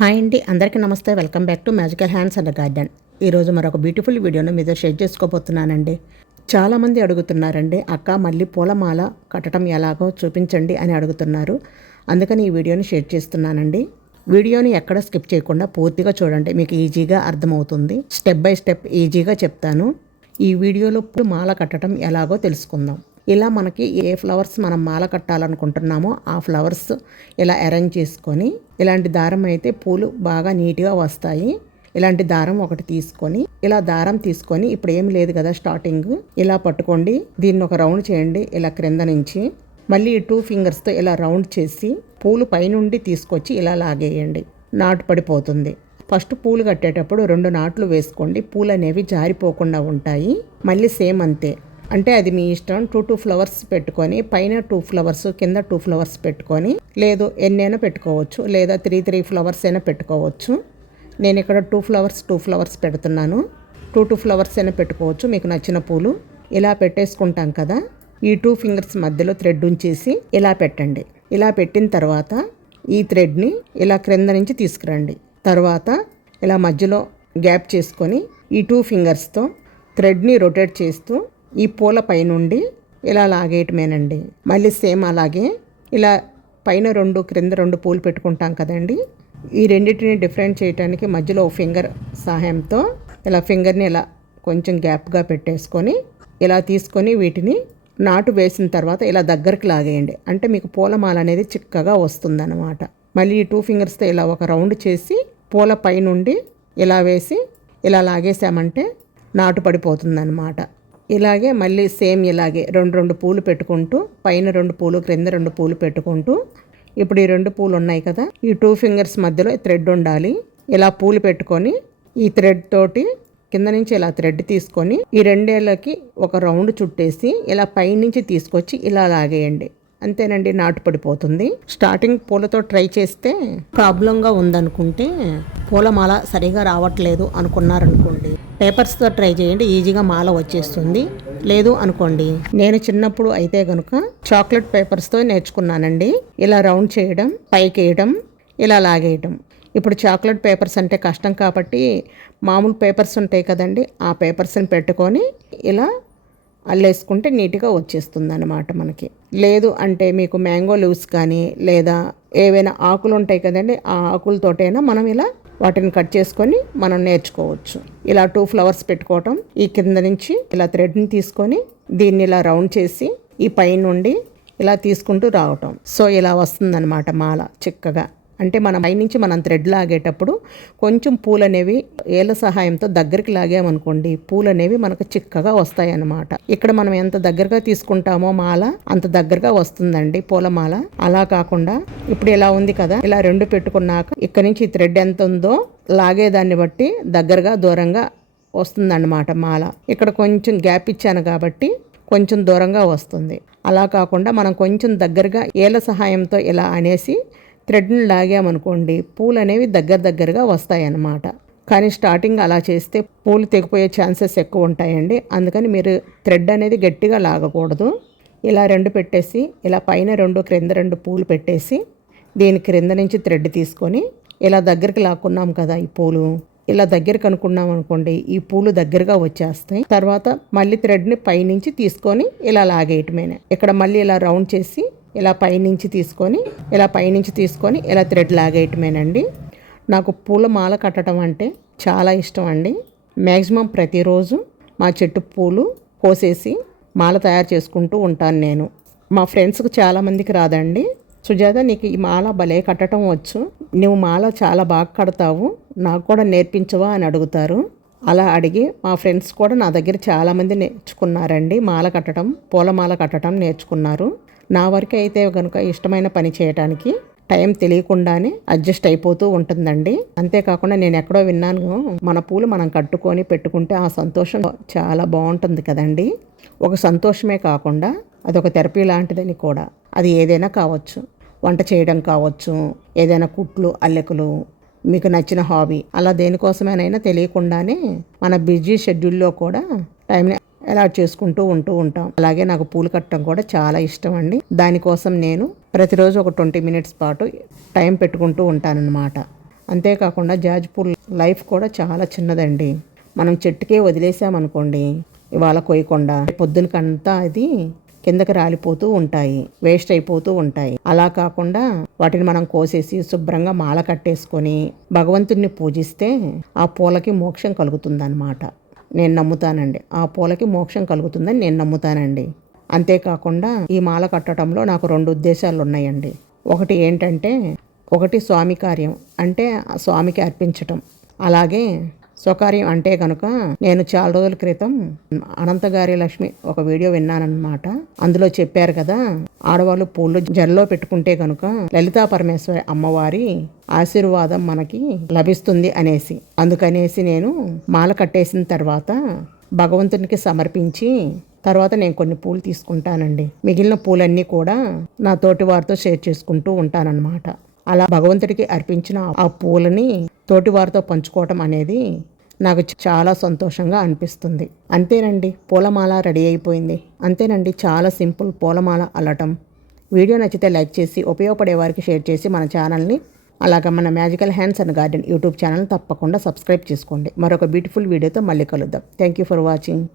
Hi అండి, అందరికీ నమస్తే. Welcome back to magical hands and garden. ఈరోజు మరొక బ్యూటిఫుల్ వీడియోను మీతో షేర్ చేసుకోబోతున్నానండి. చాలామంది అడుగుతున్నారండి, అక్క మళ్ళీ పూలమాల కట్టడం ఎలాగో చూపించండి అని అడుగుతున్నారు. అందుకని ఈ వీడియోని షేర్ చేస్తున్నానండి. వీడియోని ఎక్కడ స్కిప్ చేయకుండా పూర్తిగా చూడండి, మీకు ఈజీగా అర్థమవుతుంది. స్టెప్ బై స్టెప్ ఈజీగా చెప్తాను. ఈ వీడియోలో మాల కట్టడం ఎలాగో తెలుసుకుందాం. ఇలా మనకి ఏ ఫ్లవర్స్ మనం మాల కట్టాలనుకుంటున్నామో ఆ ఫ్లవర్స్ ఇలా అరేంజ్ చేసుకొని, ఇలాంటి దారం అయితే పూలు బాగా నీట్గా వస్తాయి. ఇలాంటి దారం ఒకటి తీసుకొని, ఇలా దారం తీసుకొని, ఇప్పుడు ఏం లేదు కదా స్టార్టింగ్, ఇలా పట్టుకోండి. దీన్ని ఒక రౌండ్ చేయండి ఇలా క్రింద నుంచి. మళ్ళీ ఈ 2 ఫింగర్స్తో ఇలా రౌండ్ చేసి పూలు పైనుండి తీసుకొచ్చి ఇలా లాగేయండి. నాటు పడిపోతుంది. ఫస్ట్ పూలు కట్టేటప్పుడు 2 నాట్లు వేసుకోండి. పూలు అనేవి జారిపోకుండా ఉంటాయి. మళ్ళీ సేమ్ అంతే, అంటే అది మీ ఇష్టం. 2 ఫ్లవర్స్ పెట్టుకొని, పైన 2 ఫ్లవర్స్, కింద 2 ఫ్లవర్స్ పెట్టుకొని, లేదు ఎన్నైనా పెట్టుకోవచ్చు, లేదా 3 ఫ్లవర్స్ అయినా పెట్టుకోవచ్చు. నేను ఇక్కడ 2 ఫ్లవర్స్ పెడుతున్నాను. 2 ఫ్లవర్స్ అయినా పెట్టుకోవచ్చు, మీకు నచ్చిన పూలు. ఇలా పెట్టేసుకుంటాం కదా. ఈ 2 ఫింగర్స్ మధ్యలో థ్రెడ్ ఉంచేసి ఇలా పెట్టండి. ఇలా పెట్టిన తర్వాత ఈ థ్రెడ్ని ఇలా క్రింద నుంచి తీసుకురండి. తర్వాత ఇలా మధ్యలో గ్యాప్ చేసుకొని ఈ 2 ఫింగర్స్తో థ్రెడ్ని రొటేట్ చేస్తూ ఈ పూల పైనుండి ఇలా లాగేయటమేనండి. మళ్ళీ సేమ్ అలాగే ఇలా పైన 2, క్రింద 2 పూలు పెట్టుకుంటాం కదండి. ఈ రెండింటిని డిఫరెంట్ చేయడానికి మధ్యలో ఫింగర్ సహాయంతో ఇలా ఫింగర్ని ఇలా కొంచెం గ్యాప్గా పెట్టేసుకొని ఇలా తీసుకొని వీటిని నాటు వేసిన తర్వాత ఇలా దగ్గరికి లాగేయండి. అంటే మీకు పూలమాల అనేది చిక్కగా వస్తుందన్నమాట. మళ్ళీ ఈ 2 ఫింగర్స్తో ఇలా ఒక రౌండ్ చేసి పూల పైనుండి ఇలా వేసి ఇలా లాగేసామంటే నాటు పడిపోతుందన్నమాట. ఇలాగే మళ్ళీ సేమ్ ఇలాగే 2 పూలు పెట్టుకుంటూ, పైన 2 పూలు, క్రింద 2 పూలు పెట్టుకుంటూ, ఇప్పుడు ఈ 2 పూలు ఉన్నాయి కదా, ఈ 2 ఫింగర్స్ మధ్యలో థ్రెడ్ ఉండాలి. ఇలా పూలు పెట్టుకొని ఈ థ్రెడ్ తోటి కింద నుంచి ఇలా థ్రెడ్ తీసుకొని ఈ 2 ఒక రౌండ్ చుట్టేసి ఇలా పైనుంచి తీసుకొచ్చి ఇలా లాగేయండి. అంతేనండి, నాటు పడిపోతుంది. స్టార్టింగ్ పూలతో ట్రై చేస్తే ప్రాబ్లంగా ఉందనుకుంటే, పూలమాల సరిగా రావట్లేదు అనుకున్నారనుకోండి, పేపర్స్తో ట్రై చేయండి, ఈజీగా మాల వచ్చేస్తుంది. లేదు అనుకోండి, నేను చిన్నప్పుడు అయితే కనుక చాక్లెట్ పేపర్స్తో నేర్చుకున్నానండి. ఇలా రౌండ్ చేయడం, పైకి వేయడం, ఇలా లాగేయడం. ఇప్పుడు చాక్లెట్ పేపర్స్ అంటే కష్టం కాబట్టి మామూలు పేపర్స్ ఉంటాయి కదండి, ఆ పేపర్స్ని పెట్టుకొని ఇలా అల్లేసుకుంటే నీట్గా వచ్చేస్తుంది అన్నమాట మనకి. లేదు అంటే మీకు మ్యాంగో లీవ్స్ కానీ లేదా ఏవైనా ఆకులు ఉంటాయి కదండి, ఆ ఆకులతోటైనా మనం ఇలా వాటిని కట్ చేసుకొని మనం నేర్చుకోవచ్చు. ఇలా 2 ఫ్లవర్స్ పెట్టుకోవటం, ఈ కింద నుంచి ఇలా థ్రెడ్ని తీసుకొని దీన్ని ఇలా రౌండ్ చేసి ఈ పై నుండి ఇలా తీసుకుంటూ రావటం. సో ఇలా వస్తుందన్నమాట మాల చిక్కగా. అంటే మనం పైనుంచి మనం థ్రెడ్ లాగేటప్పుడు కొంచెం పూలు అనేవి ఏళ్ళ సహాయంతో దగ్గరికి లాగామనుకోండి, పూలు అనేవి మనకు చిక్కగా వస్తాయి అన్నమాట. ఇక్కడ మనం ఎంత దగ్గరగా తీసుకుంటామో మాల అంత దగ్గరగా వస్తుందండి పూలమాల. అలా కాకుండా ఇప్పుడు ఇలా ఉంది కదా, ఇలా 2 పెట్టుకున్నాక ఇక్కడ నుంచి థ్రెడ్ ఎంత ఉందో లాగేదాన్ని బట్టి దగ్గరగా దూరంగా వస్తుందన్నమాట మాల. ఇక్కడ కొంచెం గ్యాప్ ఇచ్చాను కాబట్టి కొంచెం దూరంగా వస్తుంది. అలా కాకుండా మనం కొంచెం దగ్గరగా ఏళ్ళ సహాయంతో ఇలా అనేసి థ్రెడ్ని లాగామనుకోండి, పూలు అనేవి దగ్గరగా వస్తాయి అన్నమాట. కానీ స్టార్టింగ్ అలా చేస్తే పూలు తెగిపోయే ఛాన్సెస్ ఎక్కువ ఉంటాయండి. అందుకని మీరు థ్రెడ్ అనేది గట్టిగా లాగకూడదు. ఇలా 2 పెట్టేసి ఇలా పైన 2, క్రింద 2 పూలు పెట్టేసి దీని క్రింద నుంచి థ్రెడ్ తీసుకొని ఇలా దగ్గరికి లాక్కున్నాం కదా, ఈ పూలు ఇలా దగ్గరికి అనుకున్నాం అనుకోండి, ఈ పూలు దగ్గరగా వచ్చేస్తాయి. తర్వాత మళ్ళీ థ్రెడ్ని పైనుంచి తీసుకొని ఇలా లాగేయటమేనే. ఇక్కడ మళ్ళీ ఇలా రౌండ్ చేసి ఇలా పైనుంచి తీసుకొని ఇలా థ్రెడ్ లాగేయటమేనండి. నాకు పూల మాల కట్టడం అంటే చాలా ఇష్టం అండి. మ్యాక్సిమం ప్రతిరోజు మా చెట్టు పూలు కోసేసి మాల తయారు చేసుకుంటూ ఉంటాను నేను. మా ఫ్రెండ్స్కి చాలామందికి రాదండి, సుజాత నీకు ఈ మాల భలే కట్టడం వచ్చు, నువ్వు మాల చాలా బాగా కడతావు, నాకు కూడా నేర్పించవా అని అడుగుతారు. అలా అడిగి మా ఫ్రెండ్స్ కూడా నా దగ్గర చాలామంది నేర్చుకున్నారండి. మాల కట్టడం, పూలమాల కట్టడం నేర్చుకున్నారు. నా వరకు అయితే కనుక ఇష్టమైన పని చేయడానికి టైం తెలియకుండానే అడ్జస్ట్ అయిపోతూ ఉంటుందండి. అంతేకాకుండా నేను ఎక్కడో విన్నాను, మన పూలు మనం కట్టుకొని పెట్టుకుంటే ఆ సంతోషం చాలా బాగుంటుంది కదండి. ఒక సంతోషమే కాకుండా అదొక థెరపీ లాంటిదని కూడా. అది ఏదైనా కావచ్చు, వంట చేయడం కావచ్చు, ఏదైనా కుట్లు, అల్లెకులు, మీకు నచ్చిన హాబీ, అలా దేనికోసమేనైనా తెలియకుండానే మన బిజీ షెడ్యూల్లో కూడా టైంని అలాట్ చేసుకుంటూ ఉంటాం. అలాగే నాకు పూలు కట్టడం కూడా చాలా ఇష్టం అండి. దానికోసం నేను ప్రతిరోజు ఒక 20 మినిట్స్ పాటు టైం పెట్టుకుంటూ ఉంటానన్నమాట. అంతేకాకుండా జాజిపూల లైఫ్ కూడా చాలా చిన్నదండి. మనం చెట్టుకే వదిలేసామనుకోండి, ఇవాళ కొయ్యకుండా పొద్దునకంతా అది కిందకి రాలిపోతూ ఉంటాయి, వేస్ట్ అయిపోతూ ఉంటాయి. అలా కాకుండా వాటిని మనం కోసేసి శుభ్రంగా మాల కట్టేసుకొని భగవంతుడిని పూజిస్తే ఆ పూలకి మోక్షం కలుగుతుందన్నమాట. నేను నమ్ముతానండి. ఆ పూలకి మోక్షం కలుగుతుందని నేను నమ్ముతానండి. అంతేకాకుండా ఈ మాల కట్టడంలో నాకు 2 ఉద్దేశాలు ఉన్నాయండి. ఒకటి ఏంటంటే, ఒకటి స్వామి కార్యం అంటే స్వామికి అర్పించటం. అలాగే స్వకార్యం అంటే కనుక నేను చాలా రోజుల క్రితం అనంతగారి లక్ష్మి ఒక వీడియో విన్నానన్నమాట. అందులో చెప్పారు కదా, ఆడవాళ్ళు పూలు జడలో పెట్టుకుంటే కనుక లలితా పరమేశ్వరి అమ్మవారి ఆశీర్వాదం మనకి లభిస్తుంది అనేసి. అందుకనేసి నేను మాల కట్టేసిన తర్వాత భగవంతునికి సమర్పించి తర్వాత నేను కొన్ని పూలు తీసుకుంటానండి. మిగిలిన పూలన్నీ కూడా నా తోటి వారితో షేర్ చేసుకుంటూ ఉంటానన్నమాట. అలా భగవంతుడికి అర్పించిన ఆ పూలని తోటివారితో పంచుకోవటం అనేది నాకు చాలా సంతోషంగా అనిపిస్తుంది. అంతేనండి, పూలమాల రెడీ అయిపోయింది. అంతేనండి, చాలా సింపుల్ పూలమాల అల్లటం. వీడియో నచ్చితే లైక్ చేసి ఉపయోగపడే వారికి షేర్ చేసి మన ఛానల్ని, అలాగే మన magical hands and garden YouTube channel తప్పకుండా సబ్స్క్రైబ్ చేసుకోండి. మరొక బ్యూటిఫుల్ వీడియోతో మళ్ళీ కలుద్దాం. Thank you for watching.